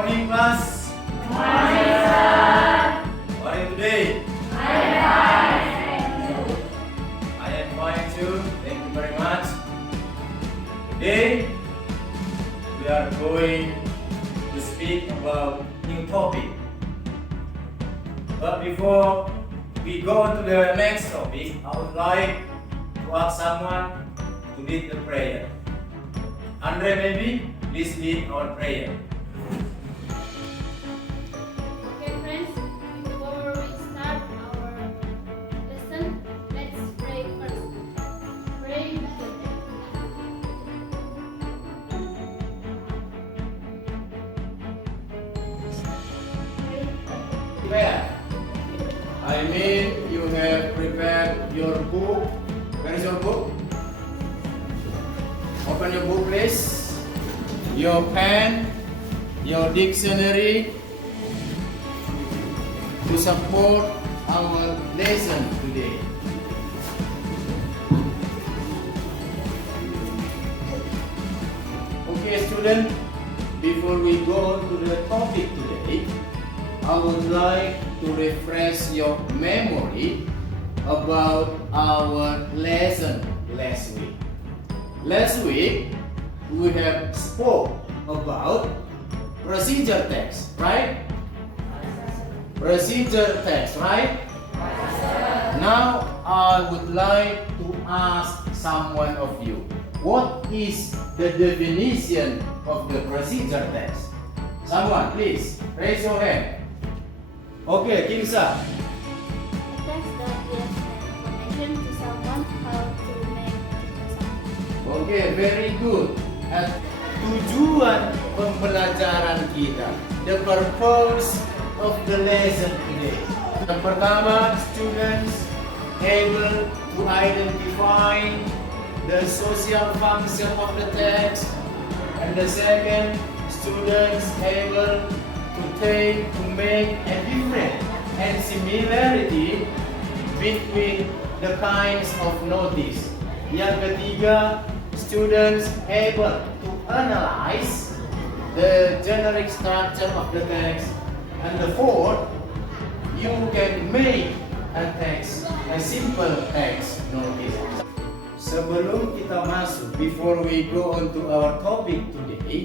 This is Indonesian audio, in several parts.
morning, class. Morning, sir. How are you today? I am fine, thank you. I am fine too. Thank you very much. Today, we are going to speak about new topic. But before we go to the next topic, I would like to ask someone to lead the prayer. Andre, maybe please lead our prayer. Okay, friends, before we start our lesson, let's pray first. Pray. Prepare. I mean, you have prepared your book. Where is your book? Open your book, please. Your pen, your dictionary to support our lesson today. Okay, student, before we go to the topic today, I would like to refresh your memory about our lesson last week. Last week, we have spoke about procedure text, right? Procedure text, right? Now, I would like to ask someone of you, what is the definition of the procedure text? Someone, please, raise your hand. Okay, Kinsa. A text that gives information to someone how to make something. Okay, very good. At tujuan pembelajaran kita, the purpose of the lesson today. Yang pertama, students able to identify the social function of the text, and the second, students able to make a difference and similarity between the kinds of notice. Yang ketiga, students able to analyze the generic structure of the text, and the fourth, you can make a text, a simple text notice. Sebelum kita masuk, before we go on to our topic today,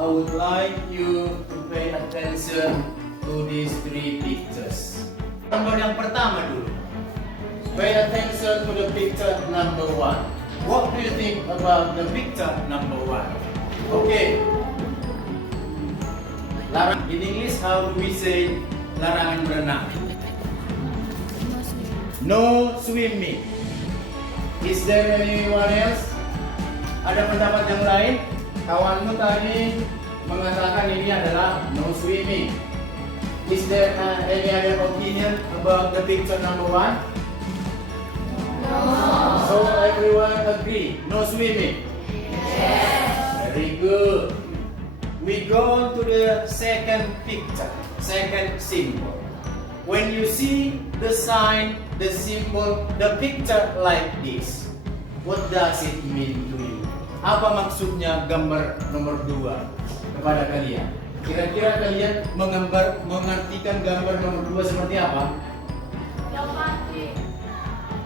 I would like you to pay attention to these three pictures. Gambar yang pertama dulu. Pay attention to the picture number 1. What do you think about the picture number 1? Okay. Larang in English, how do we say larangan berenang? No swimming. Is there anyone else? Ada pendapat yang lain? Kawanmu tadi mengatakan ini adalah no swimming. Is there any other opinion about the picture number 1? No. So everyone agree, no swimming? Yes. Very good. We go to the second picture, second symbol. When you see the sign, the symbol, the picture like this, what does it mean to you? Apa maksudnya gambar nomor 2 kepada kalian? Kira-kira kalian mengartikan gambar nomor 2 seperti apa? No parking.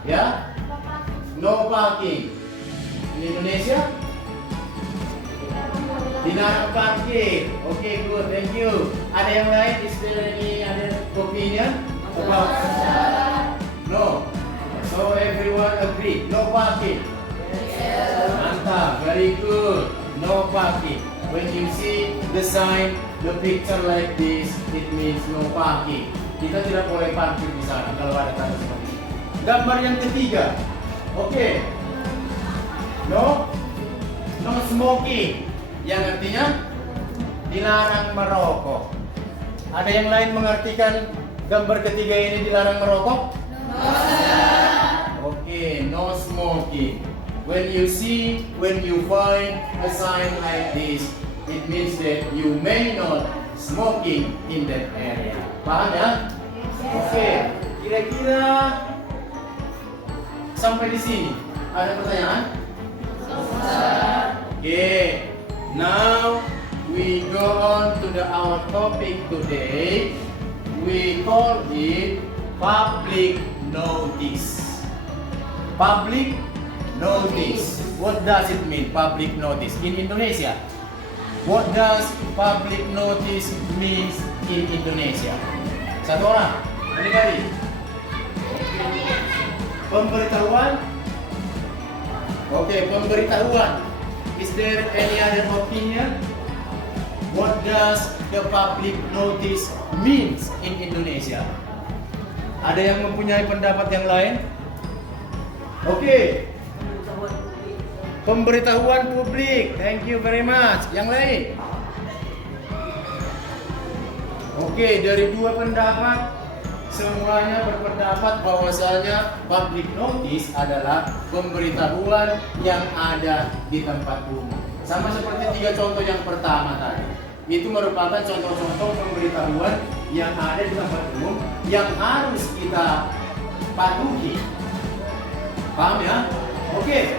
Ya? No parking. No parking. In Indonesia? Dilarang parkir. Okay, good. Thank you. Ada yang lain? Is there any other opinion about? No. So everyone agree. No parking. Mantap. Very good. No parking. When you see the sign, the picture like this, it means no parking. Kita tidak boleh parkir di sana kalau ada tanda seperti ini. Gambar yang ketiga. Oke. No smoking. Yang artinya dilarang merokok. Ada yang lain mengartikan gambar ketiga ini dilarang merokok? No, sir. Okay, no smoking. When you find a sign like this, it means that you may not smoking in that area. Paham ya? Oke, kira-kira sampai di sini ada pertanyaan? Okay, now we go on to our topic today, we call it public notice. Public notice. What does it mean, public notice? In Indonesia, what does public notice means in Indonesia? Satu orang, anybody? Pemberitahuan. Okay, pemberitahuan. Is there any other opinion? What does the public notice means in Indonesia? Ada yang mempunyai pendapat yang lain? Okay. Pemberitahuan publik. Thank you very much. Yang lain? Oke, dari dua pendapat semuanya berpendapat bahwasanya public notice adalah pemberitahuan yang ada di tempat umum. Sama seperti tiga contoh yang pertama tadi. Itu merupakan contoh-contoh pemberitahuan yang ada di tempat umum yang harus kita patuhi. Paham ya? Oke.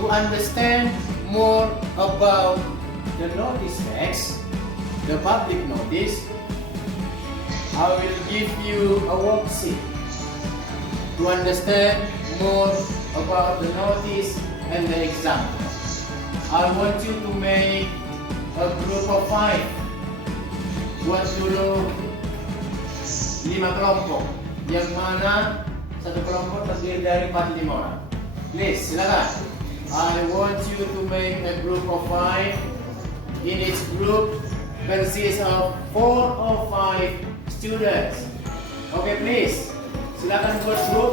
To understand more about the notice text, the public notice, I will give you a worksheet to understand more about the notice and the example. I want you to make a group of 5. Buat dulu 5 kelompok, yang mana satu kelompok terdiri dari 45 orang. Please, silakan. I want you to make a group of 5. In each group consists of 4 or 5 students. Okay, please. Silakan buat grup.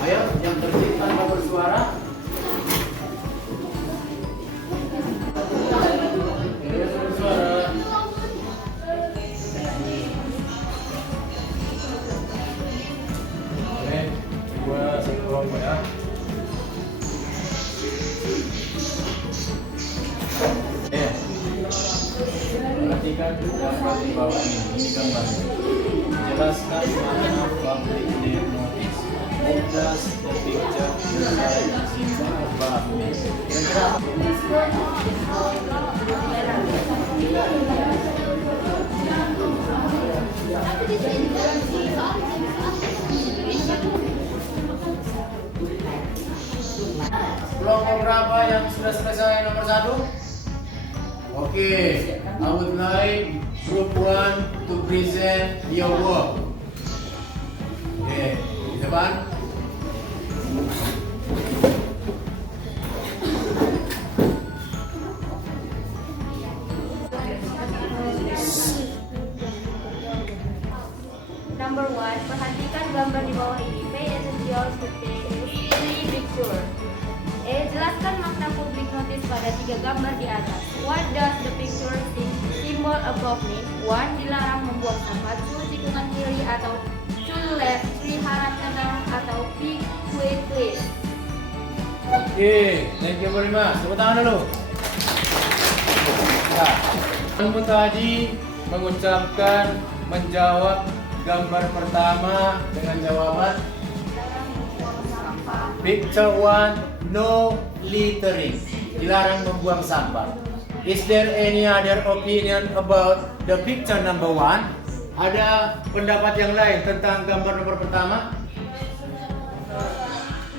Ayo, yang tertib tanpa bersuara. Bersuara. Oke, dua satu kelompok ya. Perhatikan gambar di bawah ini gambar. Jelaskan makna public notice. What does the picture describe above me? Kelompok berapa yang sudah selesai nomor 1? Okay, I would like group 1 to present your work. Okay, di depan. Number 1, perhatikan gambar di bawah ini. Pay attention to the three picture. Jelaskan makna public notice pada 3 gambar di atas. What does the picture symbol above mean? 1. Dilarang membuang sampah. 2. Tikungan kiri atau to left. 3. Harap tenang atau be quiet please. Okay, thank you very much. Tepuk tangan dulu. Nah, kamu tadi menjawab gambar pertama dengan jawaban Picture 1, no littering. Dilarang membuang sampah. Is there any other opinion about the picture number 1? Ada pendapat yang lain tentang gambar nomor pertama?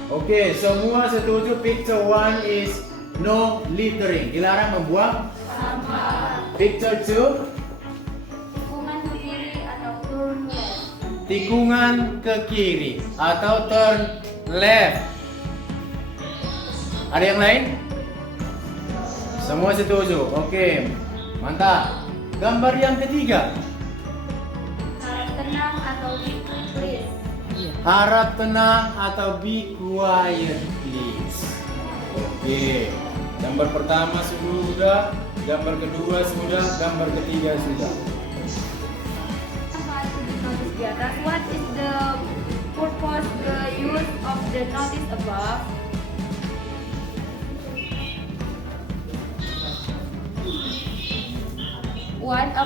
Oke, semua setuju picture 1 is no littering. Dilarang membuang sampah. Picture 2? Tikungan ke kiri atau turn left. Tikungan ke kiri atau turn left. Ada yang lain? Semua setuju. Oke, mantap. Gambar yang ketiga. Harap tenang atau be quiet please. Harap tenang atau be quiet please. Oke, gambar pertama sudah, gambar kedua sudah, gambar ketiga sudah. Notice di atas. What is the purpose, the use of the notice above? One, a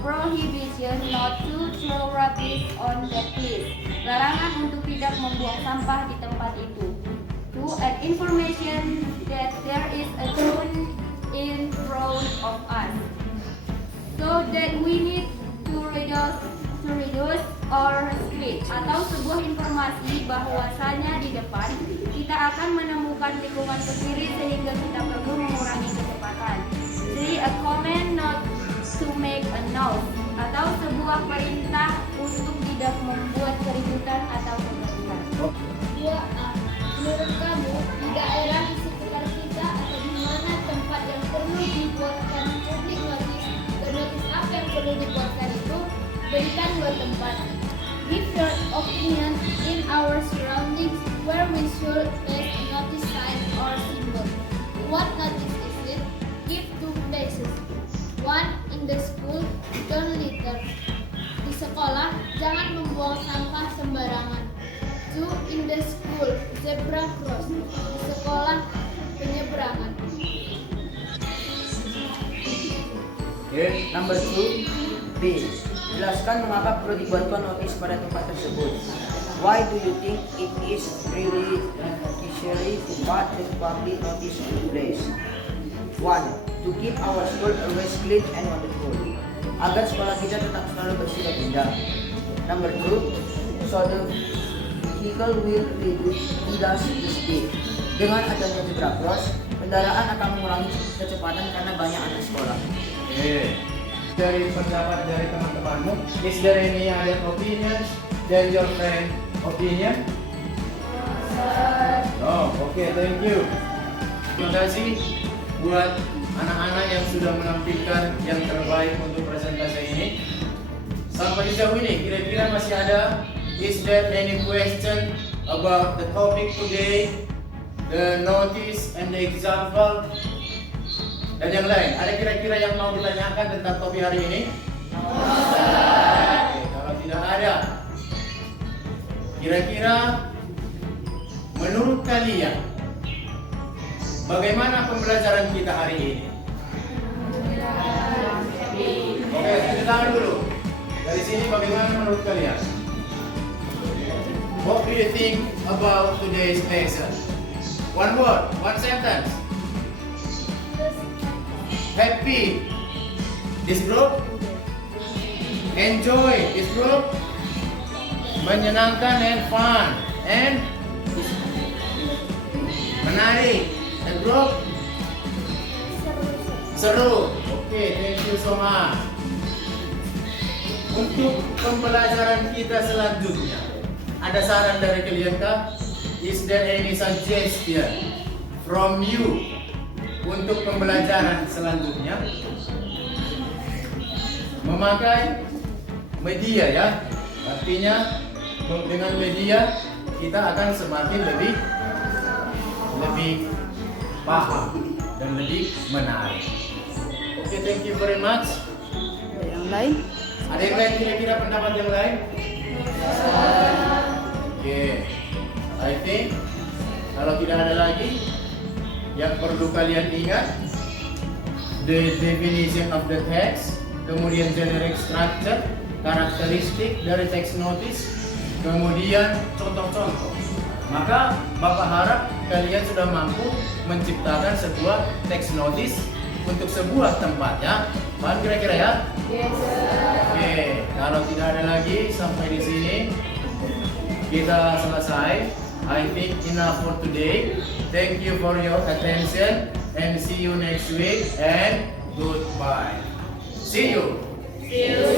prohibition not to throw rubbish on that place. Larangan untuk tidak membuang sampah di tempat itu. Two, an information that there is a throne in front of us. So that we need to reduce our speed. Atau sebuah informasi bahwasanya di depan kita akan menemukan tikungan ke kiri sehingga kita perlu mengurangi kecepatan. Jadi a command not to make a noise, atau sebuah perintah untuk tidak membuat keributan atau kegaduhan. 2A. Menurut kamu, di daerah di sekitar kita atau di mana tempat yang perlu dibuatkan public notice dan notis apa yang perlu dibuatkan itu, berikan 2 tempat. Give your opinion in our surroundings where we should place a notice sign or symbol. What notice is it? Give 2 places. 1. In the school, don't litter. Di sekolah, jangan membuang sampah sembarangan. 2. In the school, zebra cross. Di sekolah, penyeberangan. Okay, number 2, B. Jelaskan mengapa perlu dibuatkan notis pada tempat tersebut. Why do you think it is really necessary to put the public notice in place? 1. To keep our school always clean and wonderful. Agar sekolah kita tetap selalu bersih dan indah. Number 2. So the vehicle will reduce the speed. Dengan adanya zebra cross, kendaraan akan mengurangi kecepatan karena banyak anak sekolah. Dari pendapat dari teman-temanmu, is there any other opinions than your friend opinion? Oh, okay, thank you. Terima kasih buat anak-anak yang sudah menampilkan yang terbaik untuk presentasi ini. Sampai sejauh ini, kira-kira masih ada? Is there any question about the topic today, the notice and the example? Dan yang lain, ada kira-kira yang mau ditanyakan tentang topik hari ini? Oke, kalau tidak ada, kira-kira menurut kalian bagaimana pembelajaran kita hari ini? Oke, tunjuk tangan dulu. Dari sini bagaimana menurut kalian? What do you think about today's lesson? One word, one sentence. Happy. This group? Enjoy. This group? Menyenangkan and fun. And menarik. The group? Seru. Okay, thank you so much. Untuk pembelajaran kita selanjutnya, ada saran dari kalian kah? Is there any suggestion from you untuk pembelajaran selanjutnya? Memakai media ya. Artinya dengan media kita akan semakin lebih paham dan lebih menarik. Oke, thank you very much. Ada yang lain? Ada yang lain kira-kira pendapat yang lain? Oke, I think kalau tidak ada lagi, yang perlu kalian ingat, the definition of the text, kemudian generic structure, karakteristik dari text notice, kemudian contoh-contoh. Maka Bapak harap kalian sudah mampu menciptakan sebuah text notice untuk sebuah tempat ya. Paham kira-kira ya? Yes. Oke, kalau tidak ada lagi sampai di sini kita selesai. I think enough for today. Thank you for your attention and see you next week and goodbye. See you. See you.